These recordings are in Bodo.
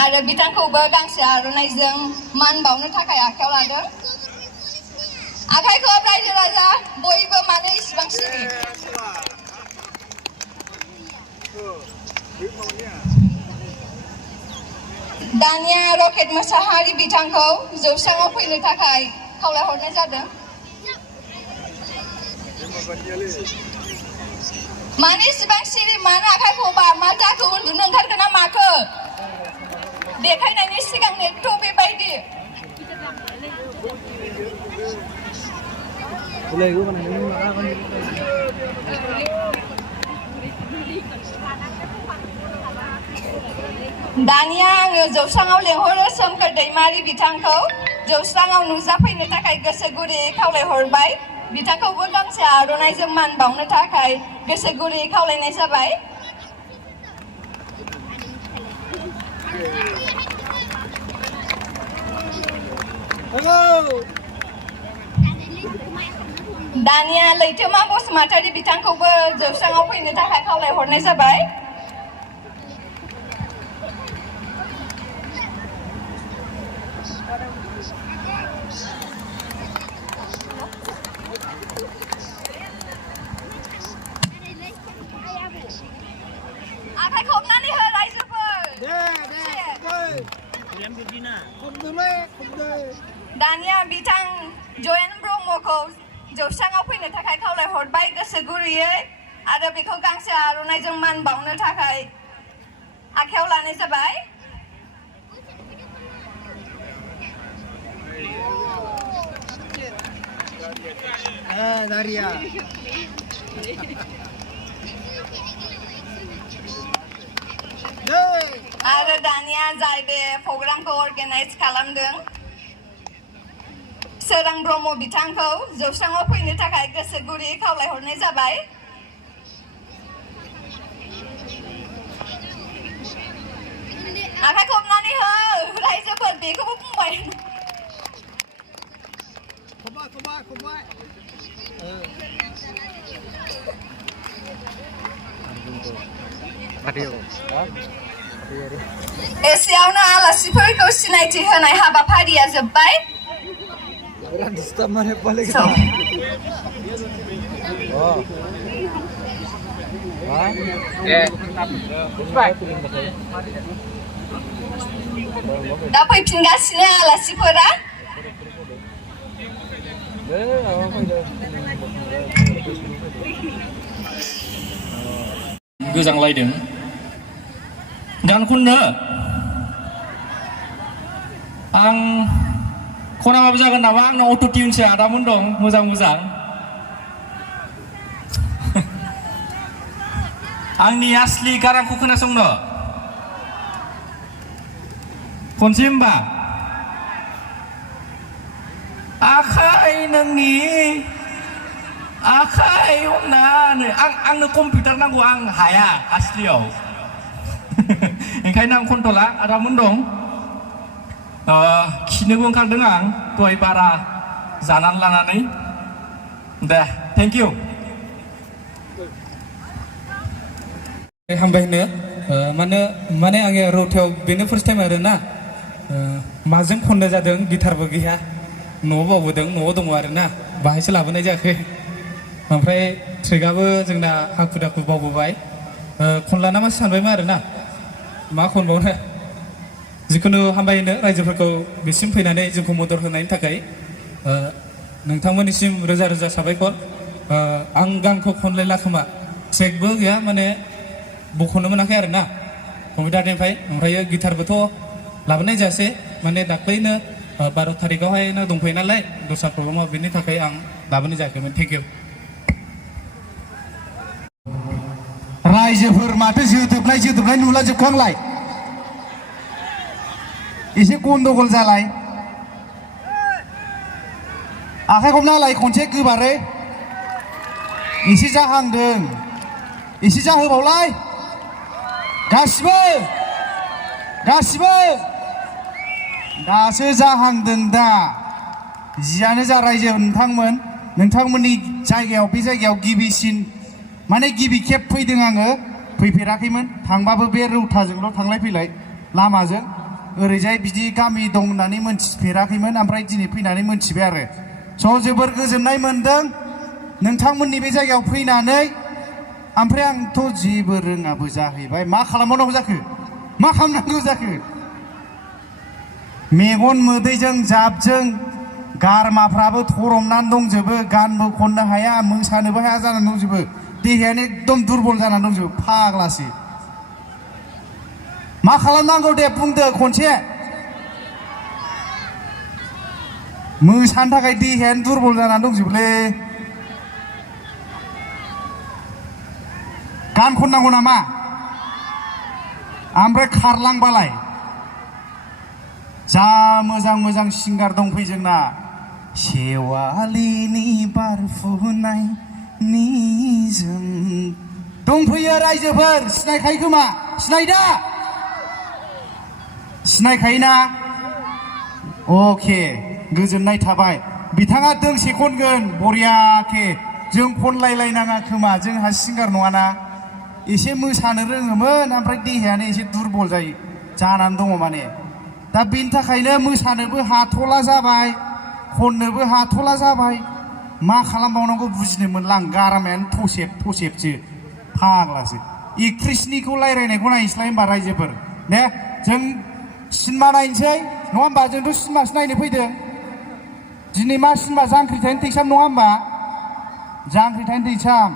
आरो बिथांखौबो गांसे आर'नाइजों मान बावनो थाखाय आखायाव लादों। आखाइखौ रायजो राजा बयबो मानो इसिबां सिरि? दानिया रकेट मोसाहारि बिथांखौ जौस्राङाव फैनो थाखाय खावलायहरनाय जादों। मानो इसिबां सिरि? मानो आखाइखौ मा जाखो? उन्दुनो ओंखारगोन ना माखो? देखायनायनि सिगां नेट' बेबायदि। दानिया आङो जौस्राङाव लेंहरो सोमखोर दैमारि बिथांखौ जौस्राङाव नुजाफैनो थाखाय गोसो गुरैयै खावलायहरबाय। बिथांखौबो गांसे आर'नाइजों मान बावनो थाखाय गोसो गुरैयै खावलायनाय जाबाय। दानिया लैथोमा बसुमतारी बिथांखौबो जौस्राङाव फैनो थाखाय खावलायहरनाय जाबाय। आखाइ खबनानै हो रायजोफोर। दानिया बिथां जयेन ब्रह्मखौ जौस्राङाव फैनो थाखाय खावलायहरबाय गोसो गुरैयै आरो बेखौ गांसे आर'नाइजों मान बावनो थाखाय आखायाव लानाय जाबाय। आरो दानिया जाय बे प्रग्रामखौ अर्गानाइज खालामदों सोरां ब्रह्म बिथांखौ जौस्राङाव फैनो थाखाय गोसो गुरैयै खावलायहरनाय जाबाय। आखाइ खबनानै हो रायजोफोर। बेखौबो बुंबाय। एसेयावनो आलासिफोरखौ सिनायथि होनाय हाबाफारिया जोब्बाय। दा फैफिनगासिनो आलासिफोरा। गोजांलायदों गान खननो आं खनाबाबो जागोन नामा? आंनाव अट' टिउनसो आदामोन दं मोजां मोजां। आंनि आसलि गारांखौ खोनासंनो खनसे होमबा। आखाइ नोंनि आखाइ हमनानै आंनो कम्पिउटार नांगौ। आं हाया आसलियाव। ओंखायनो आं खनथ'ला। आदामोन दं खिनोबो ओंखारदों आं दहाय बारा जानानै लानानै। दे थेंक इउ। हामबाय होनो माने आङो रौथायाव बेनो फार्स्ट टाइम आरो ना। माजों खननो जादों गिटारबो गैया। न'आव बावबोदों। न'आव दङ आरो ना। बाहायसो लाबोनाय जायाखै। ओमफ्राय ट्रेकआबो जोंना हाखु दाखु बावबोबाय। खनला नामा सानबायमोन आरो ना। मा खनबावनो। जिखुनु हामबाय होनो रायजोफोरखौ बेसिम फैनानै जोंखौ मदद होनायनि थाखाय। नोंथांमोननिसिम रोजा रोजा साबायखर। आं गानखौ खनलायला खोमा। ट्रेकबो गैया माने बख'नो मोनाखै आरो ना कम्पिउटारनिफ्राय। ओमफ्राय गिटारबोथ' लाबोनाय जायासै माने दाख्लैनो 12 थारिखआवहायनो दंफैयो नालाय दस्रा प्रग्रामाव। बेनि थाखाय आं लाबोनाय जायाखैमोन। Thank you. रायजोफोर माथो जोदोबनाय नुलाजोबखांलाय। एसे गन्डगल जालाय। आखाइ खबनालाय खनसे गोबारै। एसे जाहांदों। एसे जाहोबावलाय। गासिबो दासो जाहांदों दा। जियानो जा रायजो नोंथांमोननि जायगायाव बे जायगायाव गिबिसिन माने गिबि खेब फैदों आङो फैफेराखैमोन थांबाबो बे रौताजोंल' थांलाय फैलाय लामाजों ओरैजाय बिदि गामि दं होननानै मोनथिफेराखैमोन ओमफ्राय दिनै फैनानै मोनथिबाय आरो स' जोबोर गोजोननाय मोन्दों नोंथांमोननि बे जायगायाव फैनानै ओमफ्राय आंथ' जेबो रोङाबो जाहैबाय मा खालामबावनांगौ जाखो मा खालामनांगौ जाखो मेगन मोदैजों जाबजों गारमाफ्राबो थरमनानै दंजोबो गानबो खननो हाया मोसानोबो हाया जानानै दंजोबो देहायानो एकदम दुरबल जानानै दंजोबो फाग्लासो मा खालामनांगौ दे बुंदो खनसे मोसानो थाखाय देहायानो दुरबल जानानै दंजोबोलै गान खननांगौ नामा ओमफ्राय खारलांबालाय जा मोजां मोजां सिंगार दंफै जोंना सेवालिनि बारफुनाय निजोम दंफैयो रायजोफोर सिनायखायो खोमा सिनायदा सिनायखायोना अके गोजोननाय थाबाय बिथाङा दोंसे खनगोन बरियाके जों खनलायलायनाङा खोमा जोंहा सिंगार नङाना एसे मोसानो रोङोमोन ओमफ्राय देहायानो एसे दुरबल जानानै दङ माने दा बेनि थाखायनो मोसानोबो हाथ'ला जाबाय खननोबो हाथ'ला जाबाय मा खालामबावनांगौ बुजिनो मोनला आं गारामायानो थसेबसो फाग्लासो एक्ट्रिसनिखौ रायज्लायनायखौ नायनोसैलाय होनबा रायजोफोर दे जों सिनेमा नायनोसै नङा होमबा जोंथ' सिनेमासो नायनो फैदों दिनै मा सिनेमा जांख्रिथायनि थैसाम नङा होमबा जांख्रिथायनि थैसाम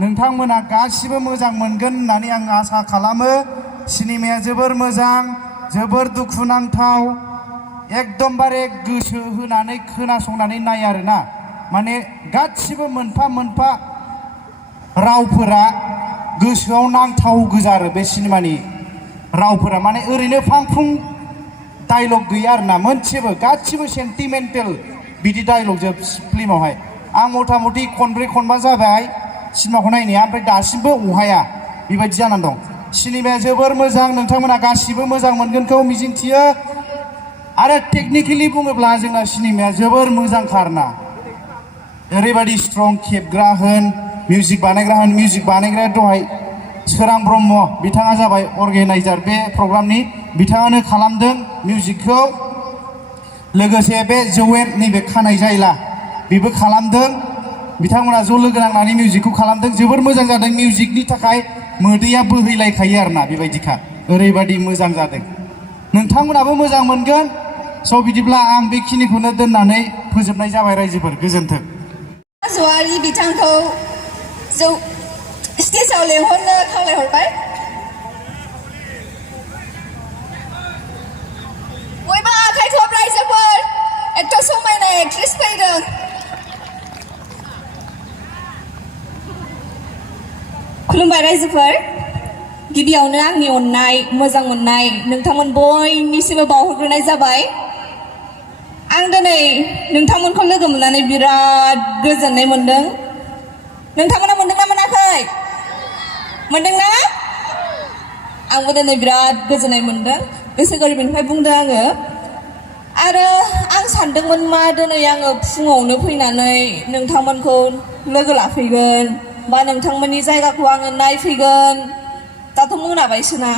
नोंथांमोना गासिबो मोजां मोनगोन होननानै आं आसा खालामो सिनेमाया जोबोर मोजां जोबोर दुखुनांथाव एकदमबारे गोसो होनानै खोनासंनानै नाय आरोना माने गासिबो मोनफा मोनफा रावफोरा गोसोआव नांथाव गोजा आरो बे सिनेमानि रावफोरा माने ओरैनो फांफुं डायलग गैया आरोना मोनसेबो गासिबो सेन्टिमेन्टेल बिदि डायलग जोब फिल्मावहाय आं मथा मथि खनब्रै खनबा जाबाय सिनेमाखौ नायनाया ओमफ्राय दासिमबो अहाया बेबायदि जानानै दं सिनेमाया जोबोर मोजां नोंथांमोना गासिबो मोजां मोनगोनखौ मिजिंथियो आरो टेकनिकेलि बुङोब्ला जोंना सिनेमाया जोबोर मोजांखा आरोना ओरैबायदि स्ट्रं खेबग्रा होन मिउजिक बानायग्राया दहाय सोरां ब्रह्म बिथाङा जाबाय अर्गेनाइजार बे प्रग्रामनि बिथाङानो खालामदों मिउजिकखौ लोगोसे बे जौवेन नैबे खानाय जायला बेबो खालामदों बिथांमोना ज' लोगो नांनानै मिउजिकखौ खालामदों जोबोर मोजां जादों मिउजिकनि थाखाय मोदैया बोहैलायखायो आरोना बेबायदिखा ओरैबायदि मोजां जादों नोंथांमोनाबो मोजां मोनगोन स' बिदिब्ला आं बेखिनिखौनो दोननानै फोजोबनाय जाबाय रायजोफोर गोजोन्थों जवारि बिथांखौ स्टेजाव लेंहरनो खावलायहरबाय बयबो आखाइ खब रायजोफोर एथ' समायना एक्ट्रेस फैदों खुलुमबाय रायजोफोर गिबियावनो आंनि अननाय मोजां मोननाय नोंथांमोन बयनिसिमबो बावहरग्रोनाय जाबाय आं दिनै नोंथांमोनखौ लोगो मोननानै बिराद गोजोननाय मोनदों नोंथांमोना मोनदोंना मोनाखै मोनदोंना आंबो दिनै बिराद गोजोननाय मोनदों गोसो गोरबोनिफ्राय बुंदों आङो आरो आं सानदोंमोन मा दिनै आङो फुङावनो फैनानै नोंथांमोनखौ लोगो लाफैगोन बा नोंथांमोननि जायगाखौ आङो नायफैगोन दाथ' मोनाबायसोना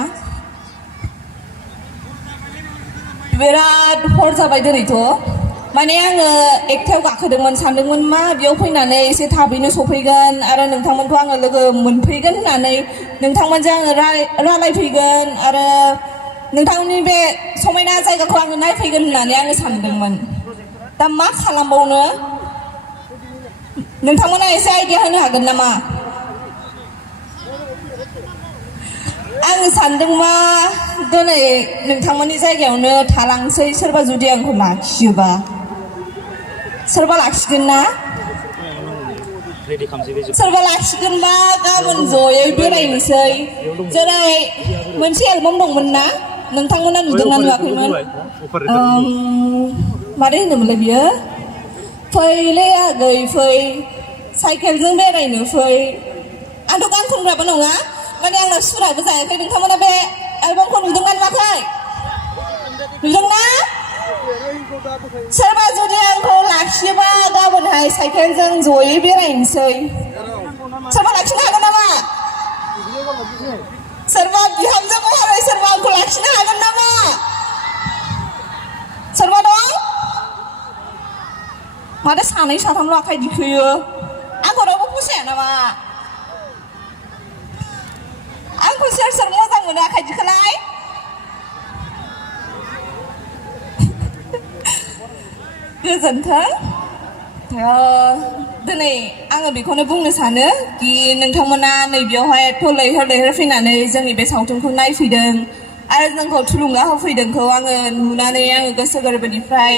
बिराद हर जाबाय दिनैथ' माने आङो एकथायाव गाखोदोंमोन सानदोंमोन मा बेयाव फैनानै एसे थाबैनो सफैगोन आरो नोंथांमोनखौ आङो लोगो मोनफैगोन होननानै नोंथांमोनजों आङो रायलायफैगोन आरो नोंथांमोननि बे समायना जायगाखौ आङो नायफैगोन होननानै आङो सानदोंमोन दा मा खालामबावनो नोंथांमोना एसे आइडिया होनो हागोन नामा आं सानदों मा दिनै नोंथांमोननि जायगायावनो थालांसै सोरबा जुदि आंखौ लाखियोबा सोरबा लाखिगोन ना सोरबा लाखिगोनबा गाबोन जयै बेरायनोसै जेरै मोनसे एलबाम दंमोन ना नोंथांमोना नुदोंना नुवाखैमोन मारै होनोमोनलाय बियो फैलै आगै फै साइकेलजों बेरायनो फै आंथ' गान खनग्राबो नङा माने आंना सुराबो जायाखै नोंथांमोना बे एलबामखौ नुदोंना नुवाखै नुदोंना सोरबा जुदि आंखौ लाखियोबा गाबोनहाय साइकेलजों जयै बेरायनोसै सोरबा लाखिनो हागोन नामा सोरबा बिहामजो महरै सोरबा आंखौ लाखिनो हागोन नामा? सोरबा दं? माथो सानै साथामल' आखाइ दिखोयो आंखौ रावबो फसाया नामा? आंखौ सोर सोर मोजां मोनो आखाइ दिखोलाय? गोजोन्थों। दिनै आङो बेखौनो बुंनो सानो कि नोंथांमोना नैबेयावहाय एथ' लैहोर लैहोर फैनानै जोंनि बे सावथुनखौ नायफैदों आरो जोंखौ थुलुंगा होफैदोंखौ आङो नुनानै आङो गोसो गोरबोनिफ्राय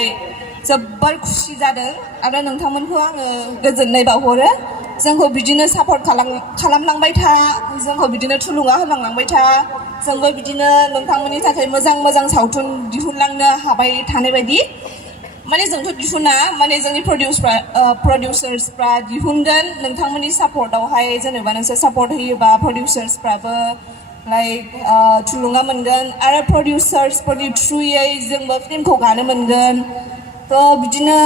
जोबोर खुसि जादों आरो नोंथांमोनखौ आङो गोजोननाय बावहरो। जोंखौ बिदिनो सापर्ट खालामलांबाय था, जोंखौ बिदिनो थुलुंगा होलांबाय था, जोंबो बिदिनो नोंथांमोननि थाखाय मोजां मोजां सावथुन दिहुनलांनो हाबाय थानाय बायदि। माने जोंथ' दिहुना, माने जोंनि प्रडिउसार्सफ्रा दिहुनगोन। नोंथांमोननि सापर्टआवहाय जेनेबा नोंसोर सापर्ट होयोबा प्रडिउसार्सफ्राबो लाइक थुलुंगा मोनगोन आरो प्रडिउसार्सफोरनि थ्रुयै जोंबो फिल्मखौ गानो मोनगोन। थ' बिदिनो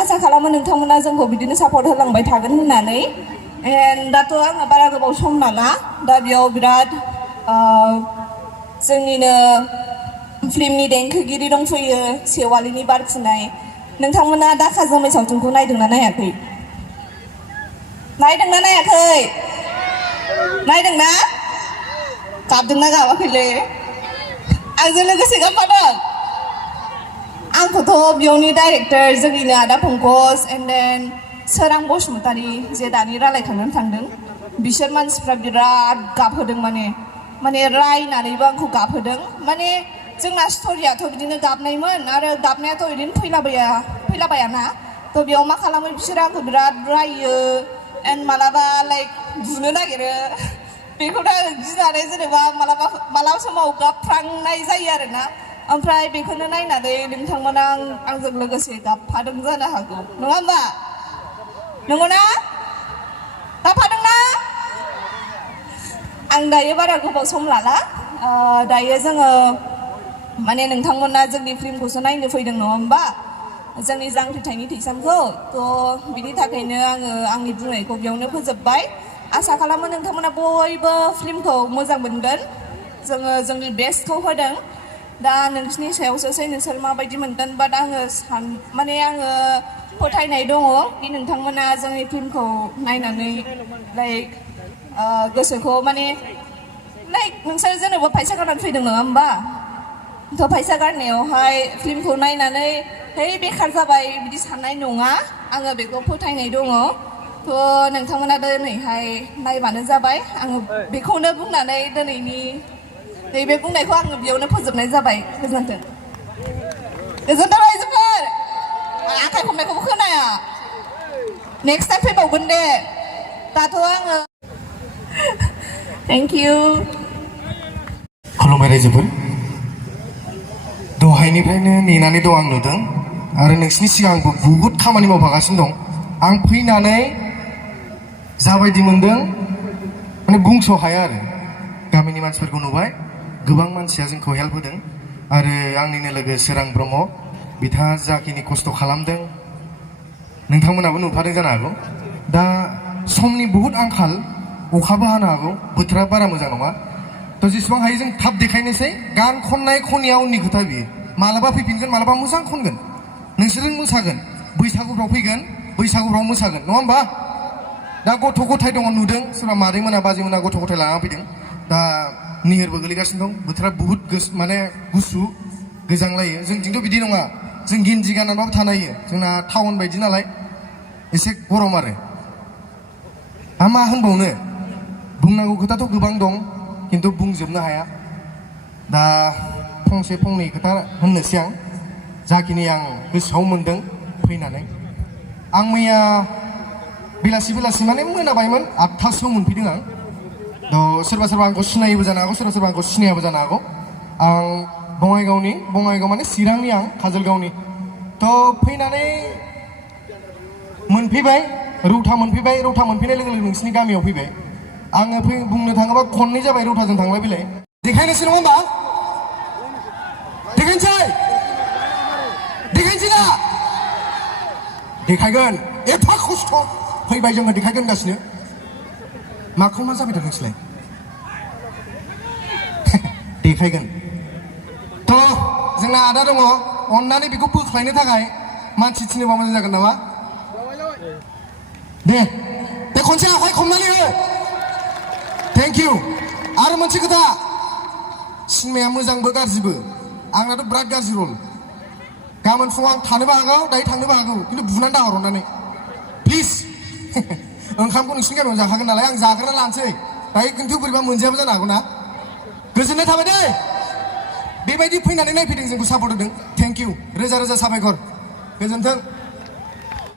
आसा खालामो नोंथांमोना जोंखौ बिदिनो सापर्ट होलांबाय थागोन होननानै। दाथ' आङो बारा गोबाव सम लाला, दा बेयाव बिराद जोंनिनो फिल्मनि देंखोगिरि दंफैयो, सेवालिनि बारफुनाय। नोंथांमोना दाखा जोमै सावथुनखौ नायदोंना नायाखै? नायदोंना नायाखै? नायदोंना? गाबदोंना गाबाखैलै? आंजों लोगोसे गाबफादों? आंखौथ' बेयावनि डाइरेक्टर जोंनिनो आदा पंकज एन्ड देन सोरां बसुमतारी जे दानि रायलायखांनानै थांदों, बिसोर मानसिफ्रा बिराद गाबहोदों। माने रायनानैबो आंखौ गाबहोदों। माने जोंना स्ट'रियाथ' बिदिनो गाबनायमोन आरो गाबनायाथ' ओरैनो फैलाबायाना। थ' बेयाव मा खालामो बिसोरो आंखौ बिराद रायो एन्ड मालाबा लाइक बुनो नागिरो। बेखौथ' आं गिनानै जेनेबा मालाबा समाव गाबफ्रांनाय जायो आरोना। ओमफ्राय बेखौनो नायनानै नोंथांमोना आंजों लोगोसे गाबफादों जानो हागौ, नङा होमबा? नंगौना? गाबफादोंना? आं दायो बारा गोबाव सम लाला। दायो जोङो माने नोंथांमोना जोंनि फिल्मखौसो नायनो फैदों, नङा होमबा? जोंनि जांख्रिथायनि थैसामखौ। थ' बिनि थाखायनो आङो आंनि बुंनायखौ बेयावनो फोजोबबाय। आसा खालामो नोंथांमोना बयबो फिल्मखौ मोजां मोनगोन। जोङो जोंनि बेस्टखौ होदों। दा नोंसिनि सायावसोसै नोंसोर माबायदि मोनगोन। बाट आङो फोथायनाय दङ कि नोंथांमोना जोंनि फिल्मखौ नायनानै लाइक गोसोखौ माने लाइक नोंसोर जेनेबा फैसा गारनानै फैदों, नङा होमबा? थ' फैसा गारनायावहाय फिल्मखौ नायनानै है बेखार जाबाय बिदि साननाय नङा। आङो बेखौ फोथायनाय दङ। थ' नोंथांमोना दिनैहाय नायबानो जाबाय। आङो बेखौनो बुंनानै दिनैनि नैबे बुंनायखौ आङो बेयावनो फोजोबनाय जाबाय। गोजोन्थों। गोजोन्थों रायजोफोर। आखाइ हमनायखौबो खोनाया। नेक्स्ट टाइम फैबावगोन दे। दाथ' आङो थेंक इउ। खुलुमबाय रायजोफोर। दहायनिफ्रायनो नेनानै दं आं नुदों आरो नोंसिनि सिगां आंबो बुहुद खामानि मावफागासिनो दं। आं फैनानै जाबायदि मोनदों माने बुंस' हाया आरो। गामिनि मानसिफोरखौ नुबाय, गोबां मानसिया जोंखौ हेल्प होदों आरो आंनिनो लोगो सोरां ब्रह्म, बिथाङा जाखिनि खस्थ' खालामदों नोंथांमोनाबो नुफादों जानो हागौ। दा समनि बुहुद आंखाल, अखाबो हानो हागौ, बोथोरा बारा मोजां नङा। थ' जेसेबां हायो जों थाब देखायनोसै। गान खननाय खनिया उननि खोथा बियो। मालाबा फैफिनगोन, मालाबा मोजां खनगोन, नोंसोरजों मोसागोन, बैसागुफ्राव फैगोन, बैसागुफ्राव मोसागोन, नङा होमबा? दा गथ' गथाय दङ नुदों, सोरबा मादै मोना बाजै मोना गथ' गथाय लानानै फैदों। दा निहिरबो गोलैगासिनो दं, बोथोरा बुहुद माने गुसु गोजांलायो। जोंथिंथ' बिदि नङा, जों गिन्जि गाननानैबाबो थानो हायो। जोंना टाउन बायदि नालाय एसे गरम आरो। मा होनबावनो, बुंनांगौ खोथाथ' गोबां दं खिन्थु बुंजोबनो हाया। दा फंसे फंनै खोथा होननोसै आं, जाखिनि आं गोसोआव मोनदों फैनानै। आं मैया बेलासि माने मोनाबायमोन, 8थासोआव मोनफैदों आं। थ' सोरबा आंखौ सिनायोबो जानो हागौ, सोरबा आंखौ सिनायाबो जानो हागौ। आं बङाइगाव माने चिरांनि, आं काजलगावनि। थ' फैनानै मोनफैबाय, रौता मोनफैबाय। रौता मोनफैनाय लोगो लोगो नोंसिनि गामियाव फैबाय। आङो बुंनो थाङोबा खननै जाबाय रौताजों थांलाय फैलाय। देखायनोसै नङा होमबा? देखायनोसै ना? देखायगोन। एफा खस्थ' फैबाय जोङो, देखायगोन गासिनो। माखौ मा जाबाय थादों नोंसोरलाय? देखायगोन थ' जोंना आदा दङ अन्नानै बेखौ बोख्लायनो थाखाय मानसि थिनोबा मोजां जागोन नामा दे खनसे आखाइ खमनानै हो थेंक इउ आरो मोनसे खोथा सिनेमाया मोजांबो गाज्रिबो आंनाथ' बिराद गाज्रि रल गाबोन फुङाव आं थानोबो हागौ दायो थांनोबो हागौ खिन्थु बुनानै दाहर अननानै प्लिज ओंखामखौ नोंसिनि गामियाव जाखागोन नालाय आं जाग्रोना लानोसै दायो खिन्थु बोरैबा मोनजायाबो जानो हागौ ना गोजोननाय थाबाय दे बेबायदि फैनानै नायफैदों जोंखौ सापर्ट होदों थेंक इउ रोजा रोजा साबायखर गोजोन्थों